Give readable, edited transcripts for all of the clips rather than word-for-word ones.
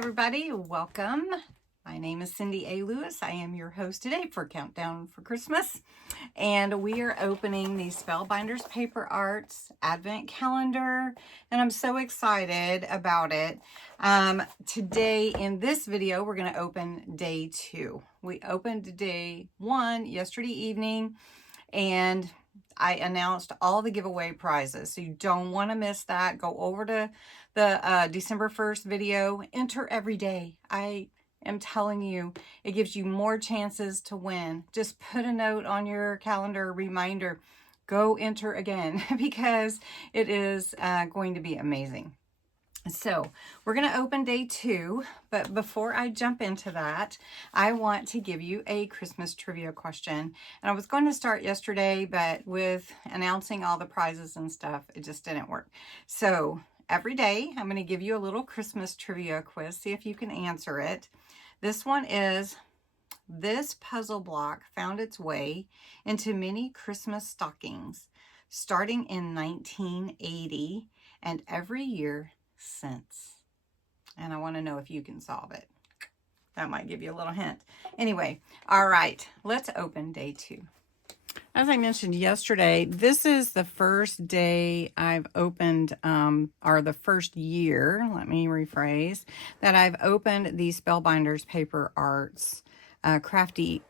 everybody, welcome. My name is Cindy A. Lewis. I am your host today for Countdown for Christmas. And we are opening the Spellbinders Paper Arts Advent Calendar. And I'm so excited about it. Today in this video, we're going to open day 2. We opened day 1 yesterday evening. And I announced all the giveaway prizes, so you don't want to miss that. Go over to the December 1st video. Enter every day. I am telling you, it gives you more chances to win. Just put a note on your calendar, reminder, go enter again, because it is going to be amazing. So we're going to open day 2, but before I jump into that, I want to give you a Christmas trivia question. And I was going to start yesterday, but with announcing all the prizes and stuff, it just didn't work. So every day, I'm going to give you a little Christmas trivia quiz, see if you can answer it. This one is, this puzzle block found its way into many Christmas stockings starting in 1980 and every year since. And I want to know if you can solve it. That might give you a little hint. Anyway, all right, let's open day 2. As I mentioned yesterday, this is the first day I've opened, or the first year, let me rephrase, that I've opened the Spellbinders Paper Arts Crafty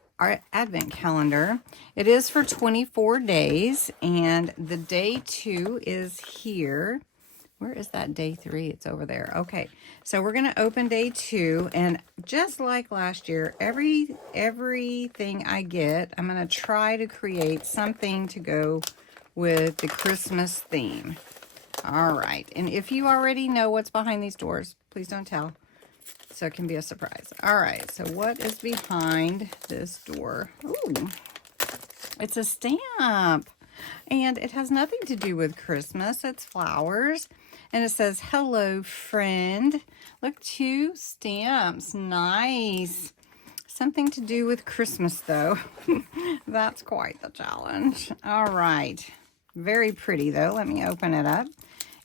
Advent Calendar. It is for 24 days, and the day 2 is here. Where is that day 3? It's over there. Okay, so we're going to open day 2, and just like last year, everything I get, I'm going to try to create something to go with the Christmas theme. All right, and if you already know what's behind these doors, please don't tell, so it can be a surprise. All right, so what is behind this door? Ooh, it's a stamp, and it has nothing to do with Christmas. It's flowers. And it says, hello, friend. Look, 2 stamps. Nice. Something to do with Christmas, though. That's quite the challenge. All right. Very pretty, though. Let me open it up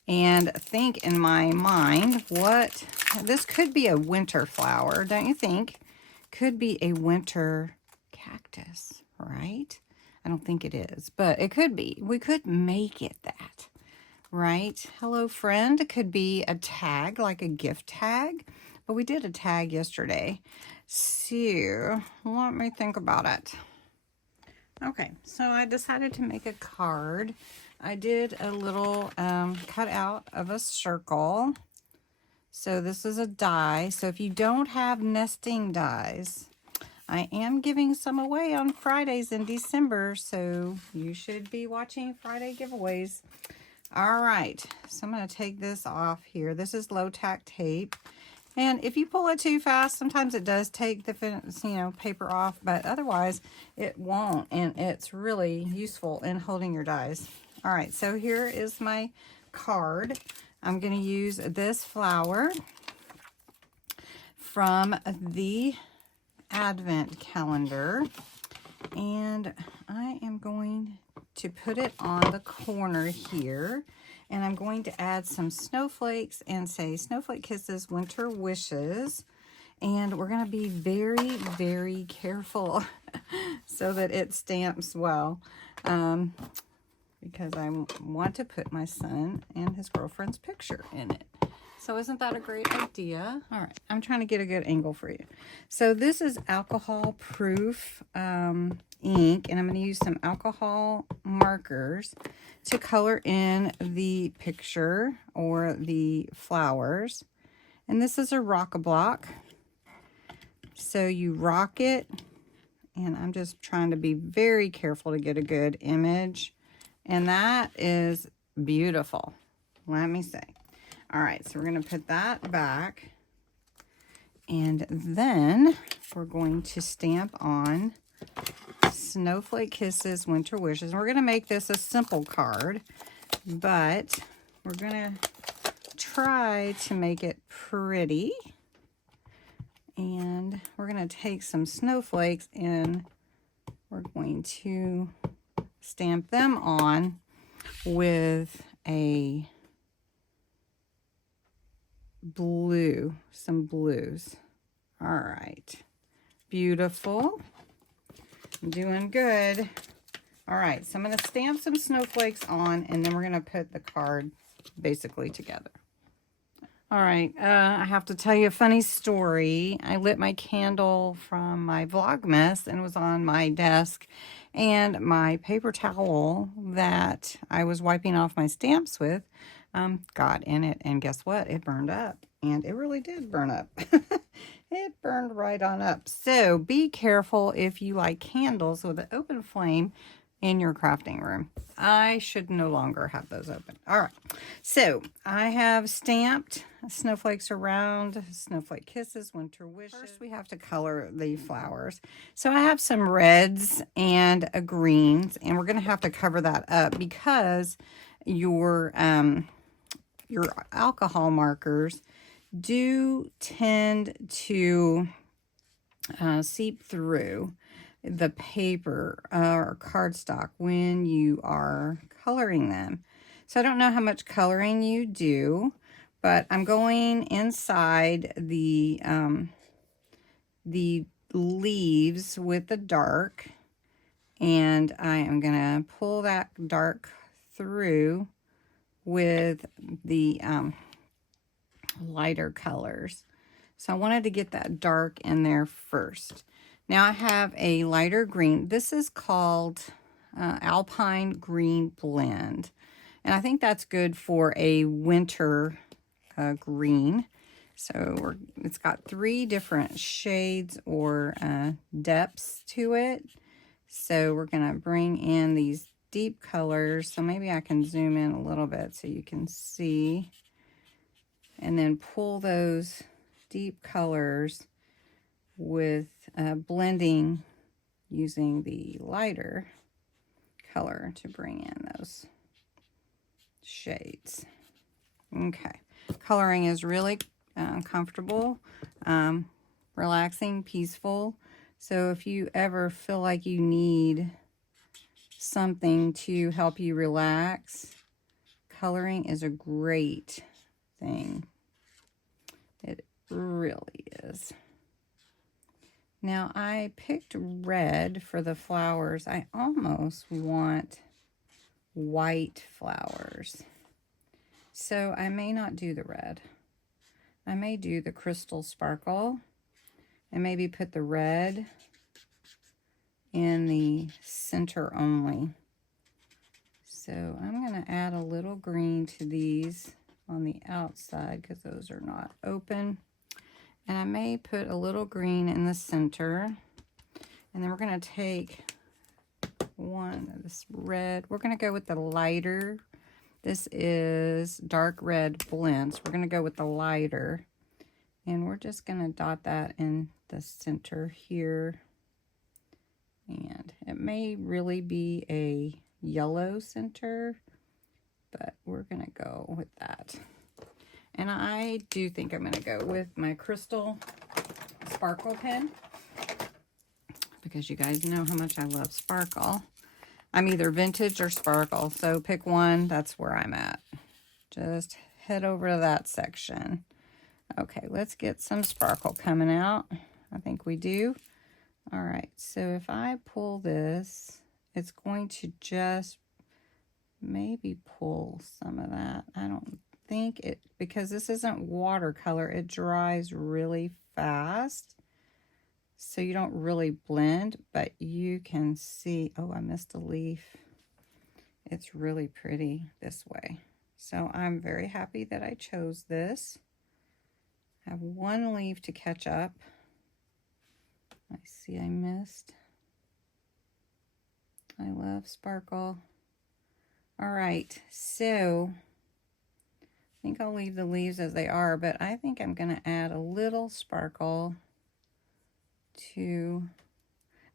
and think in my mind what... This could be a winter flower, don't you think? Could be a winter cactus, right? I don't think it is, but it could be. We could make it that. Right? Hello, friend. Could be a tag, like a gift tag. But we did a tag yesterday. So, let me think about it. Okay, so I decided to make a card. I did a little cutout of a circle. So this is a die. So if you don't have nesting dies, I am giving some away on Fridays in December. So you should be watching Friday giveaways. All right, so I'm going to take this off here. This is low tack tape, and if you pull it too fast, sometimes it does take the paper off, but otherwise it won't, and it's really useful in holding your dies. All right, so here is my card. I'm going to use this flower from the Advent Calendar, and I am going to put it on the corner here, and I'm going to add some snowflakes and say Snowflake Kisses Winter Wishes, and we're going to be very, very careful so that it stamps well, because I want to put my son and his girlfriend's picture in it. So isn't that a great idea? All right, I'm trying to get a good angle for you. So this is alcohol proof ink, and I'm going to use some alcohol markers to color in the picture or the flowers. And this is a rock-a-block. So you rock it, and I'm just trying to be very careful to get a good image. And that is beautiful, let me say. All right, so we're going to put that back, and then we're going to stamp on Snowflake Kisses Winter Wishes. We're going to make this a simple card, but we're going to try to make it pretty. And we're going to take some snowflakes and we're going to stamp them on with a blue, some blues. All right. Beautiful. I'm doing good. All right, so I'm going to stamp some snowflakes on, and then we're going to put the card basically together. All right, I have to tell you a funny story. I lit my candle from my Vlogmas, and it was on my desk, and my paper towel that I was wiping off my stamps with got in it, and guess what? It burned up, and it really did burn up. It burned right on up. So be careful if you like candles with an open flame in your crafting room. I should no longer have those open. All right, so I have stamped snowflakes around, snowflake kisses, winter wishes. First, we have to color the flowers. So I have some reds and a greens, and we're going to have to cover that up because your alcohol markers do tend to seep through the paper or cardstock when you are coloring them. So I don't know how much coloring you do, but I'm going inside the leaves with the dark, and I am going to pull that dark through with the lighter colors. So I wanted to get that dark in there first. Now I have a lighter green. This is called Alpine Green Blend. And I think that's good for a winter green. So it's got 3 different shades or depths to it. So we're going to bring in these deep colors. So maybe I can zoom in a little bit so you can see. And then pull those deep colors with blending using the lighter color to bring in those shades. Okay, coloring is really comfortable, relaxing, peaceful. So if you ever feel like you need something to help you relax, coloring is a great thing. It really is. Now I picked red for the flowers. I almost want white flowers. So I may not do the red. I may do the crystal sparkle and maybe put the red in the center only. So I'm going to add a little green to these on the outside because those are not open. And I may put a little green in the center. And then we're going to take one of this red. We're going to go with the lighter. This is dark red blends. We're going to go with the lighter. And we're just going to dot that in the center here. And it may really be a yellow center, but we're going to go with that. And I do think I'm going to go with my crystal sparkle pen because you guys know how much I love sparkle. I'm either vintage or sparkle, so pick one. That's where I'm at. Just head over to that section. Okay, let's get some sparkle coming out. I think we do. All right, so if I pull this, it's going to just maybe pull some of that. I don't think it, because this isn't watercolor, it dries really fast. So you don't really blend, but you can see, oh, I missed a leaf. It's really pretty this way. So I'm very happy that I chose this. I have one leaf to catch up. I see I missed. I love sparkle. All right, so I think I'll leave the leaves as they are, but I think I'm going to add a little sparkle to,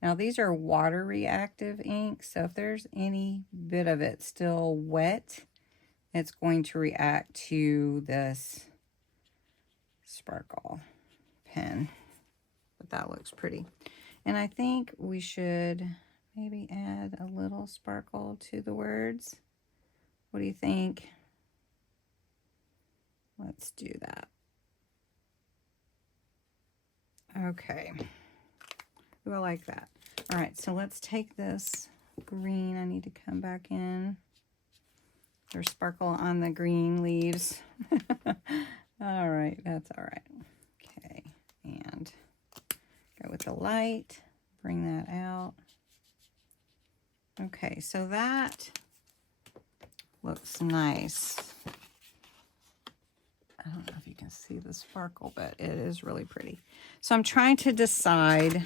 now these are water reactive ink, so if there's any bit of it still wet, it's going to react to this sparkle pen. But that looks pretty. And I think we should maybe add a little sparkle to the words. What do you think? Let's do that. Okay. Ooh, I like that. All right, so let's take this green. I need to come back in. There's sparkle on the green leaves. All right, that's all right. Okay, and go with the light. Bring that out. Okay, so that looks nice. I don't know if you can see the sparkle, but it is really pretty. So I'm trying to decide.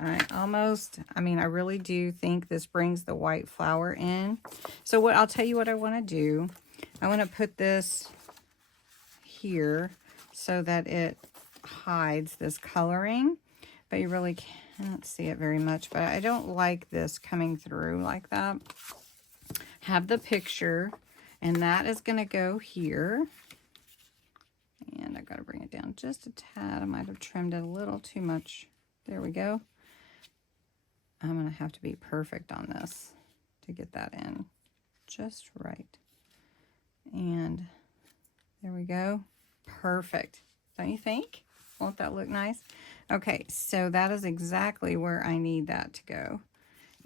I really do think this brings the white flower in. So I'll tell you what I want to do. I want to put this here so that it hides this coloring, but you really can't see it very much. But I don't like this coming through like that. Have the picture, and that is going to go here. And I've got to bring it down just a tad. I might have trimmed it a little too much. There we go. I'm going to have to be perfect on this to get that in just right. And there we go. Perfect. Don't you think? Won't that look nice? Okay, so that is exactly where I need that to go.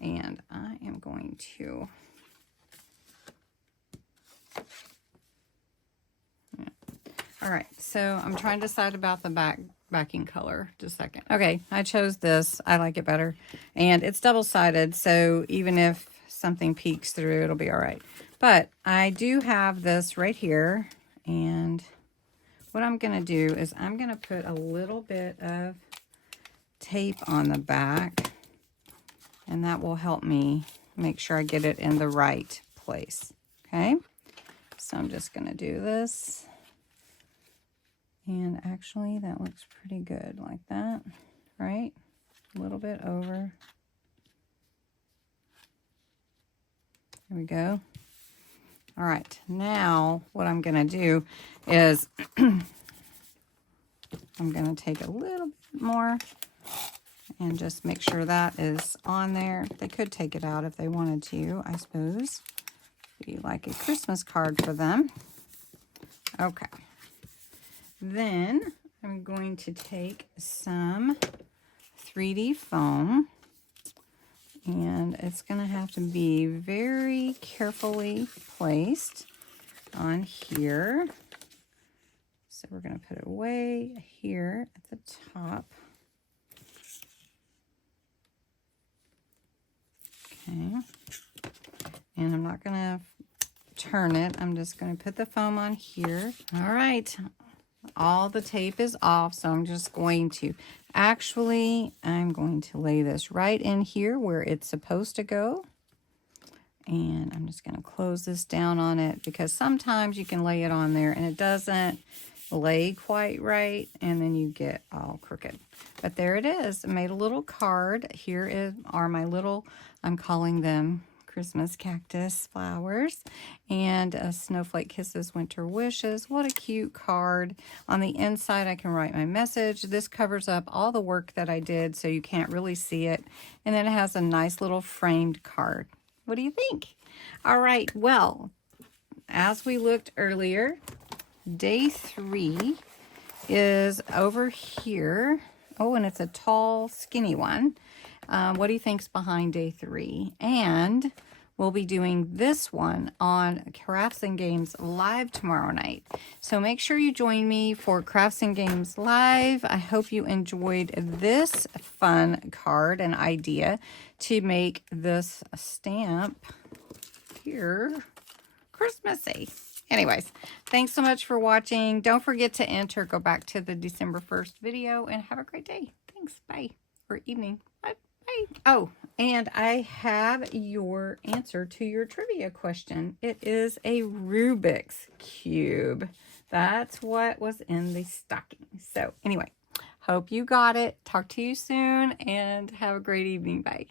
And I am going to... All right, so I'm trying to decide about the backing color. Just a second. Okay, I chose this. I like it better. And it's double-sided, so even if something peeks through, it'll be all right. But I do have this right here, and what I'm going to do is I'm going to put a little bit of tape on the back, and that will help me make sure I get it in the right place. Okay, so I'm just going to do this. And actually, that looks pretty good like that, right? A little bit over. There we go. All right, now what I'm going to do is I'm going to take a little bit more and just make sure that is on there. They could take it out if they wanted to, I suppose. Be like a Christmas card for them. Okay. Then I'm going to take some 3D foam, and it's going to have to be very carefully placed on here. So we're going to put it way here at the top. Okay. And I'm not going to turn it. I'm just going to put the foam on here. All right. All the tape is off, so I'm just going to, I'm going to lay this right in here where it's supposed to go. And I'm just going to close this down on it, because sometimes you can lay it on there and it doesn't lay quite right, and then you get all crooked. But there it is. I made a little card. Here are my little, I'm calling them Christmas cactus flowers, and Snowflake Kisses Winter Wishes. What a cute card. On the inside I can write my message. This covers up all the work that I did so you can't really see it, and then it has a nice little framed card. What do you think? All right, well, as we looked earlier, day 3 is over here. Oh, and it's a tall, skinny one. What do you think's behind day 3? And we'll be doing this one on Crafts and Games Live tomorrow night. So make sure you join me for Crafts and Games Live. I hope you enjoyed this fun card and idea to make this stamp here Christmassy. Anyways, thanks so much for watching. Don't forget to enter. Go back to the December 1st video and have a great day. Thanks. Bye. Or evening. Bye. Bye. Oh, and I have your answer to your trivia question. It is a Rubik's Cube. That's what was in the stocking. So anyway, hope you got it. Talk to you soon and have a great evening. Bye.